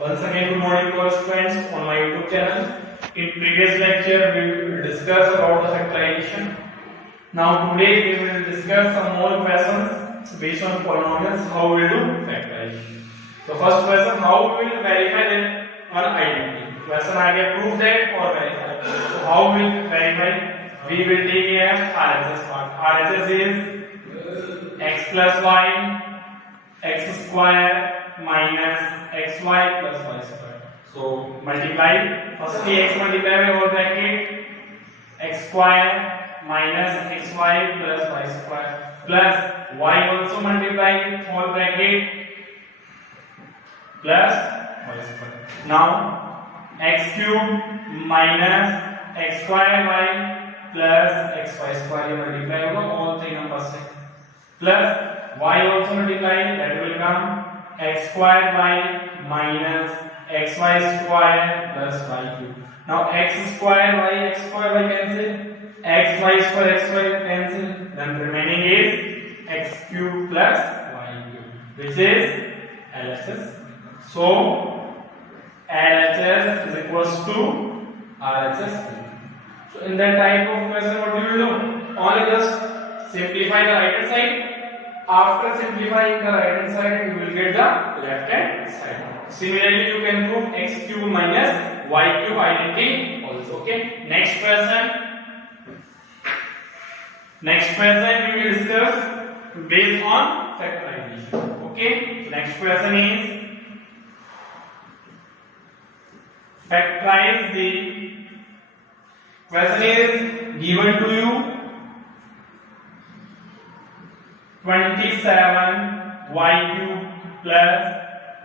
Once again, good morning to our students on my YouTube channel. In previous lecture, we will discuss about the factorization. Now today we will discuss some more questions based on polynomials. How we will do factorization. So first question: how we will verify that one identity? Question आ गया, prove that or verify. So how we will verify? We will take here RHS part. RHS is x plus y x square minus xy plus y square. So multiply, firstly x multiply by whole bracket x square minus xy plus y square plus y also multiply with whole bracket plus y square. Now x cube minus x square y plus xy square ये multiply होगा all three numbers से plus y also multiply, that will come x square y minus xy square plus y cube. Now x square y cancel, xy square cancel, then remaining is x cube plus y cube, which is LHS. So LHS is equals to RHS. So in that type of question, what do you do? Only just simplify the right hand side. After simplifying the right hand side, you will get the left hand side. Similarly, you can prove x cube minus y cube identity also. Okay. Next question we will discuss based on factorization. Okay. Next question is factorize the question is given to you 27 y cube plus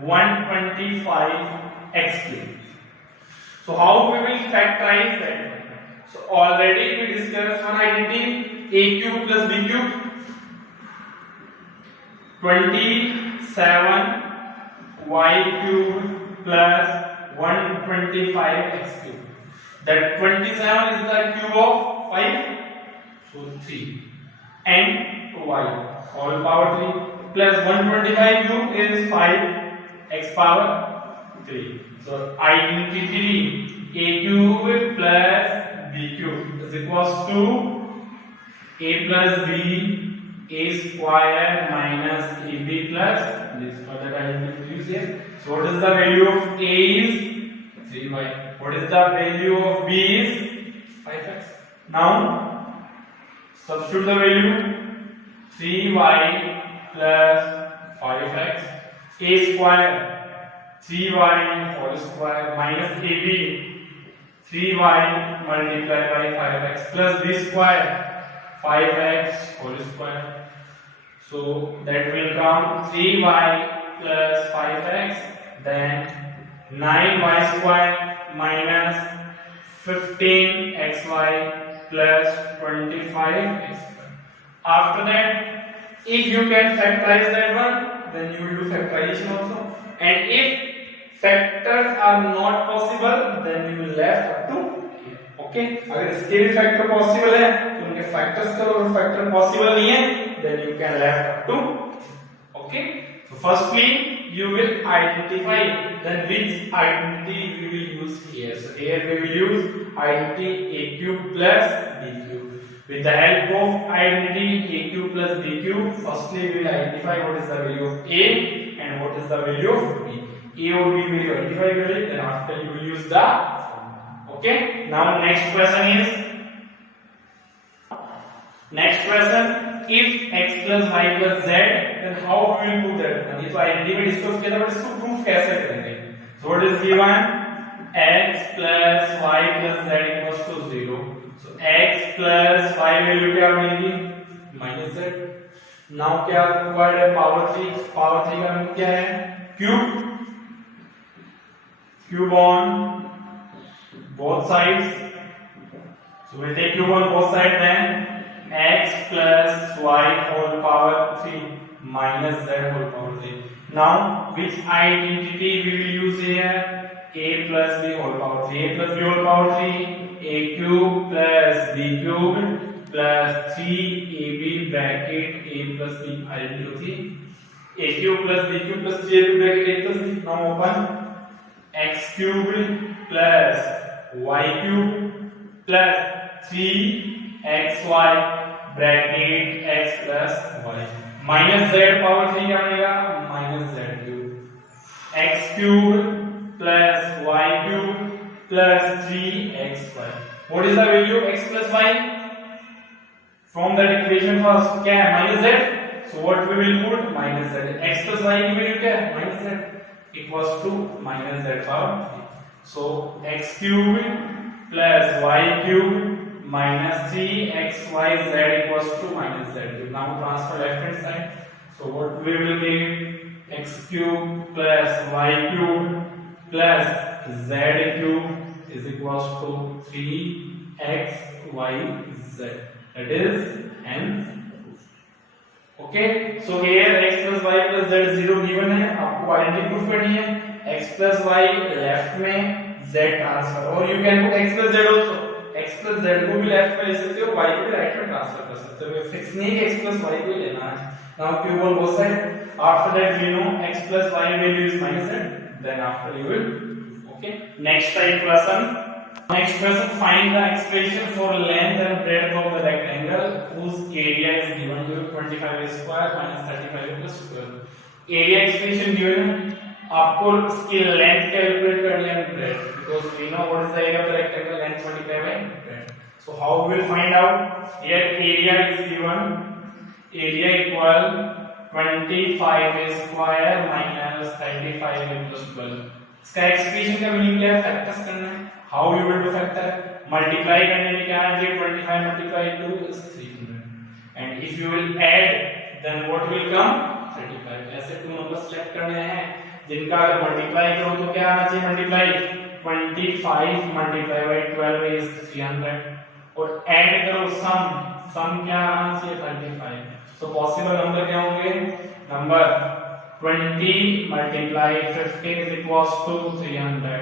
125 x cube. So how we will factorize that? So already we discussed one identity a cube plus b cube. 27 y cube plus 125 x cube. That 27 is the cube of 5, so 3, and y whole power 3 plus 125 cube is 5 x power 3. So identity a cube plus b cube is equals to a plus b a square minus ab plus this. For that I will use here. So what is the value of a is 3y. What is the value of b is 5x. Now substitute the value 3y plus 5x a square 3y whole square minus ab 3y multiplied by 5x plus b square 5x whole square. So that will come 3y plus 5x, then 9y square minus 15xy plus 25x. After that, if you can factorize that one, then you will do factorization also. And if factors are not possible, then you will left up to here. Okay? अगर इसके भी factor possible है, तो उनके factors करो. अगर factor possible नहीं है, then you can left up to. Okay? So firstly, you will identify then which identity we will use here. So here we will use identity a cube plus b cube. With the help of identity a cube plus b cube, firstly we will identify what is the value of a and what is the value of b. A or b will you identify value, then after you will use the formula. Okay. Now next question is if x plus y plus z, then how we will do that? ये तो identity में discuss किया था, but इसको proof कैसे करेंगे? So what is given? X plus y plus z equals to 0. So x plus y value क्या मिलेगी? minus z. Now क्या required है? power 3. power 3 का मीन क्या है? cube on both sides. So we take cube on both sides, then x plus y whole power 3 minus z whole power 3. Now which identity we will use here? A plus b whole power 3. A plus b whole power 3. A cube plus b cube plus 3ab bracket a plus b identity होती है. A cube plus b cube plus 3ab bracket a plus b. Now open x cubed plus y cubed plus 3xy bracket x plus y minus z power 3 क्या बनेगा minus z cube x cube plus y cube plus 3xy. What is the value of x plus y? From that equation first क्या है minus z. So what we will put minus z. X plus y की value क्या है minus z equals to minus z power 3. So x cube plus y cube minus 3xyz equals to minus z cube. Now transfer left hand side. So what we will give x cube plus y cube plus z cube is equals to 3xyz. That is hence. Okay. So here x plus y plus z 0 given है आपको identity proof करनी है x plus y left में z transfer और you can put x plus z also. x plus z को भी left में ले सकते हो y को भी राइट में ट्रांसफर कर सकते हो. फिक्स नहीं है x plus y को ही लेना है. Now cube on both sides. After that we know x plus y value is minus z. Then after you will okay. Next type question. Next question, find the expression for length and breadth of the rectangle whose area is given to 25 square minus 35 plus 12. Area expression given है आपको इसकी length calculate करनी है breadth because we know what is the area of the rectangle length 25 by breadth. So how we will find out? Here area is given area equal 25 square minus 35 plus 12. इसका expression का meaning क्या है factors करना है. How you will do factor multiply करने में क्या है 25 multiply 2 is 300 and if you will add then what will come 35. ऐसे टू नंबर सेलेक्ट करने हैं जिनका अगर मल्टीप्लाई करो तो क्या आना चाहिए मल्टीप्लाई 25 मल्टीप्लाई बाय 12 is 300 और ऐड करो सम क्या आना चाहिए 35. तो पॉसिबल नंबर क्या होंगे number 20 multiply 15 is equals to 300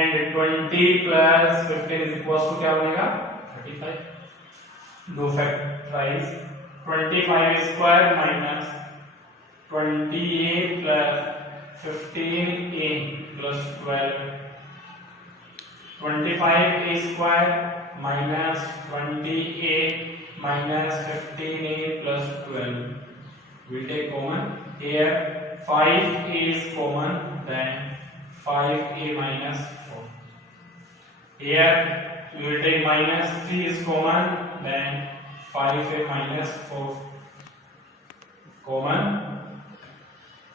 and 20 plus 15 is equals to क्या बनेगा 35. दो factorize 25 square minus 20a plus 15a plus 12 25a square minus 20a minus 15a plus 12 we take common here 5 is common then 5a minus 4. Here we will take minus 3 is common then 5a minus 4 common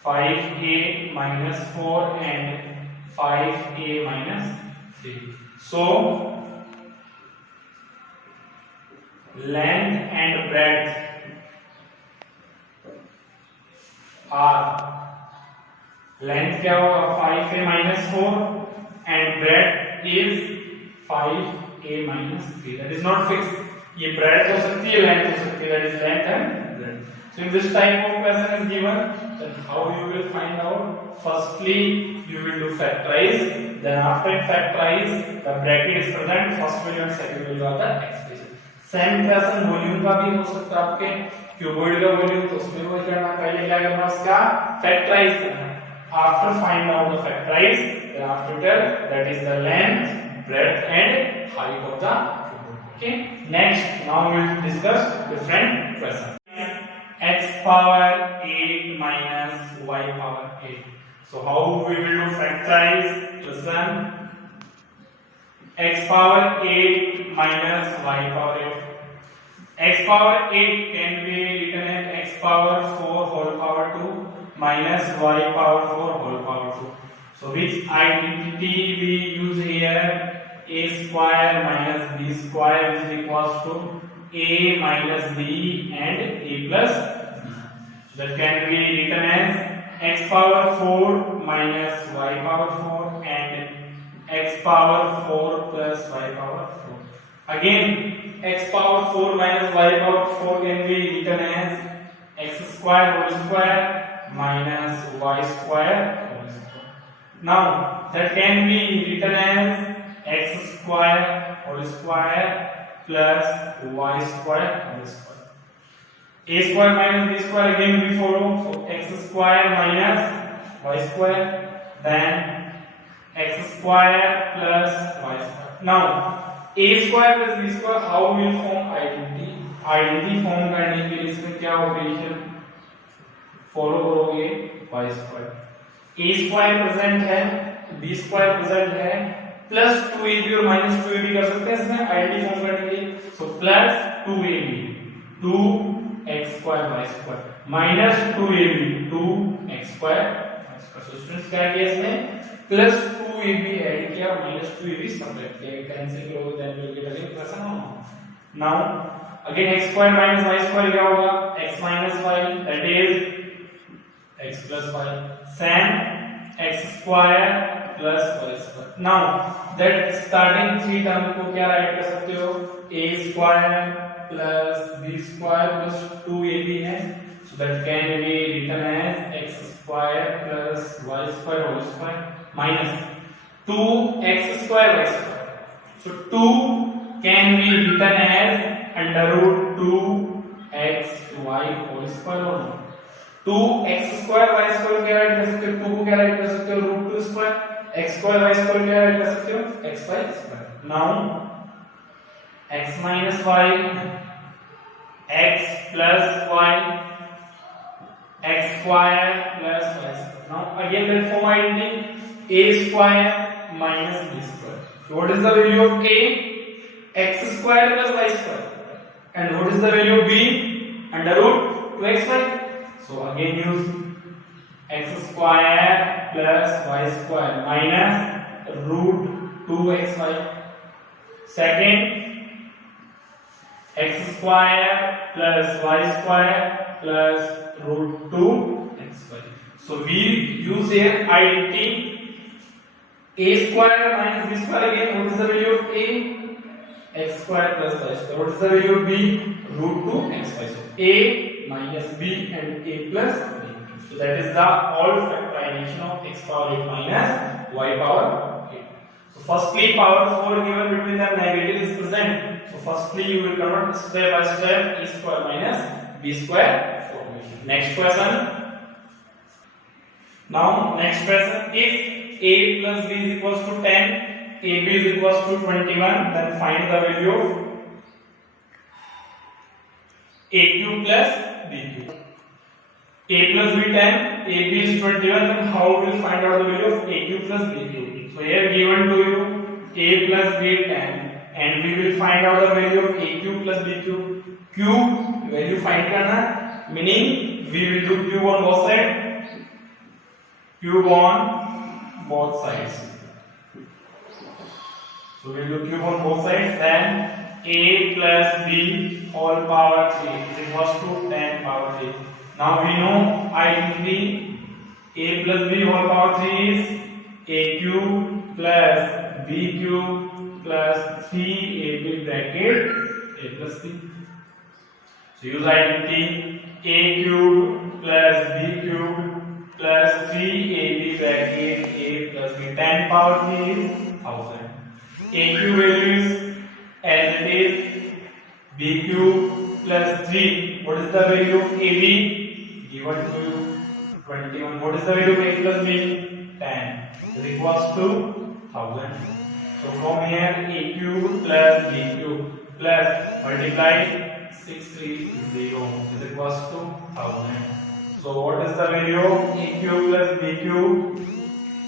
5a minus 4 and 5a minus 3. So length and breadth are length क्या होगा 5a minus 4 and breadth is 5a minus 3. That is not fixed. ये breadth हो सकती है length हो सकती है. That is length and breadth. So if this type of question is given, then how you will find out? Firstly, you will do factorize. Then after factorize, the bracket is present. First value and second value are the expression. Same question volume का भी हो सकता है आपके cuboid का volume तो उसमें वही करना. पहले क्या करना उसका फैक्टराइज करना. After find out the factorize, then after that is the length, breadth and height of the cuboid. Okay. Next, now we will discuss different questions. X power 8 minus y power 8. So how we will do factorize? Listen. X power 8 minus y power 8. X power 8 can be written as x power 4 whole power 2 minus y power 4 whole power 2. So which identity we use here? A square minus b square is equals to a minus b and a plus b. That can be written as x power 4 minus y power 4 and x power 4 plus y power 4. Again, x power 4 minus y power 4 can be written as x square whole square minus y square whole square. Now that can be written as x square whole square plus y square whole square. A square minus b square again we follow. So x square minus y square then x square plus y square. Now a square plus b square how will form identity? Identity form करने के लिए इसमें क्या operation follow करोगे? y square. a square present है, b square present है, plus 2ab और minus 2ab कर सकते हैं इसमें आइडेंटिटी फॉर्म करने के लिए. So plus 2ab 2x square y square minus 2ab 2x square y square. So students क्या किया इसमें? प्लस 2ab ऐड किया, माइनस 2ab सब्ट्रैक्ट किया. कैंसिल करोगे then you will get again plus now. Now again x square minus y square क्या होगा? x minus y that is x plus y. Same x square plus y square. Now that starting three term को क्या write कर सकते हो? a square plus b square plus 2ab है, so that can be written as x square plus y square whole square minus 2x square y square. So 2 can be written as under root 2xy whole square or not. 2x square y square क्या write कर सकते हो? 2 को क्या write कर सकते हो? Root 2 square. x square y square क्या राइट कर सकते हो? xy square. Now x minus y x plus y x square plus y square. Now again we'll form identity a square minus b square. So what is the value of a? X square plus y square. And what is the value of b? Under root 2xy. So again use x square plus y square minus root 2xy. Second, x square plus y square plus root 2xy. So we use here identity a square minus b square. Again, what is the value of a? X square plus y square. What is the value of b? Root 2xy. So a minus b and a plus b. So that is the all factorization of x power 8 minus y power 8. So firstly power 4 given between them negative is present. So firstly you will convert step by step a square minus b square formation. Next question. Now next question, if a plus b is equals to 10, ab is equals to 21, then find the value of a cube plus b cube. A plus b 10, ab is 21, then how will find out the value of a cube plus b cube? So here given to you a plus b 10 and we will find out the value of a cube plus b cube. Cube value find करना, meaning we will do cube on both sides. Cube on both sides. So we will do cube on both sides. Then a plus b whole power 3 is equals to 10 power 3. Now we know identity a plus b whole power 3 is a cube plus b cube plus 3ab bracket a plus b. So use identity a cube plus b cube plus 3ab bracket a plus b. 10 power 3 is 1000. A cube value is as it is b cube plus 3. What is the value of ab? Given to you 21. What is the value of a plus b? 10 is equals to 1000. So from here a cube plus b cube plus multiply 630 is equals to 1000. So what is the value of a cube plus b cube?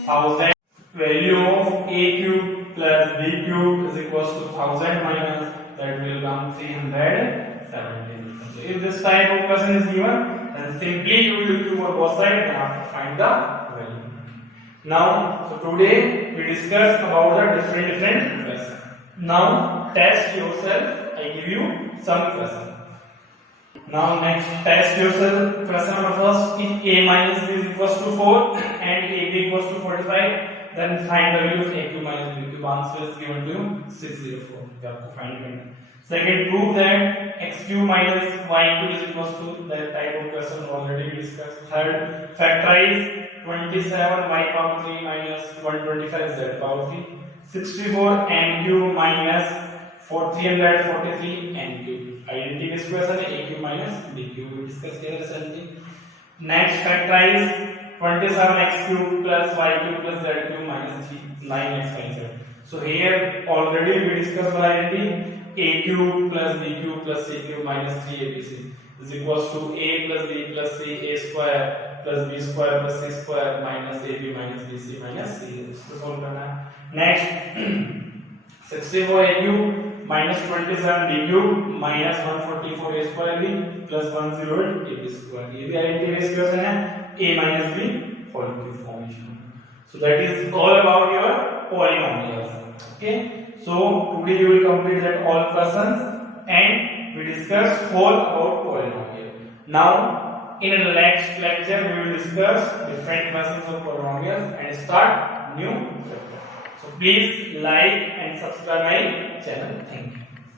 1000. Value of a cube plus b cube is equals to 1000 minus that will come 317. So if this type of question is given, then simply you will do cube on both sides and have to find the value. Now, so today we discussed about the different questions. Now test yourself. I give you some questions. Now next test yourself. Question number first: if a minus b is equals to 4 and ab equals to 45, then find the value of a cube minus b cube. Answer is given to you 604. You have to find it. Second, prove that x cube minus y cube is equals to that type of question already discussed. Third, factorize 27 y power 3 minus 125 z power 3. 64 n cube minus 343 n cube. Identity this question है a cube minus b cube. We discuss here recently. Next, factorize 27 x cube plus y cube plus z cube minus 3 9x minus 7. So here already we discussed one identity, a cube plus b cube plus c cube minus 3abc is equals to a plus b plus c a square plus b square plus c square minus ab minus bc minus c. इसको solve करना है. Next 64 a cube minus 27 b cube minus 144 a square b plus 108 ab square. ये भी identity based question है, a minus b whole cube formation. So that is all about your polynomials. Okay, so today you will complete that all questions and we discuss whole about polynomial. Now in the next lecture we will discuss different questions of polynomials and start new chapter. So please like and subscribe my channel. Thank you.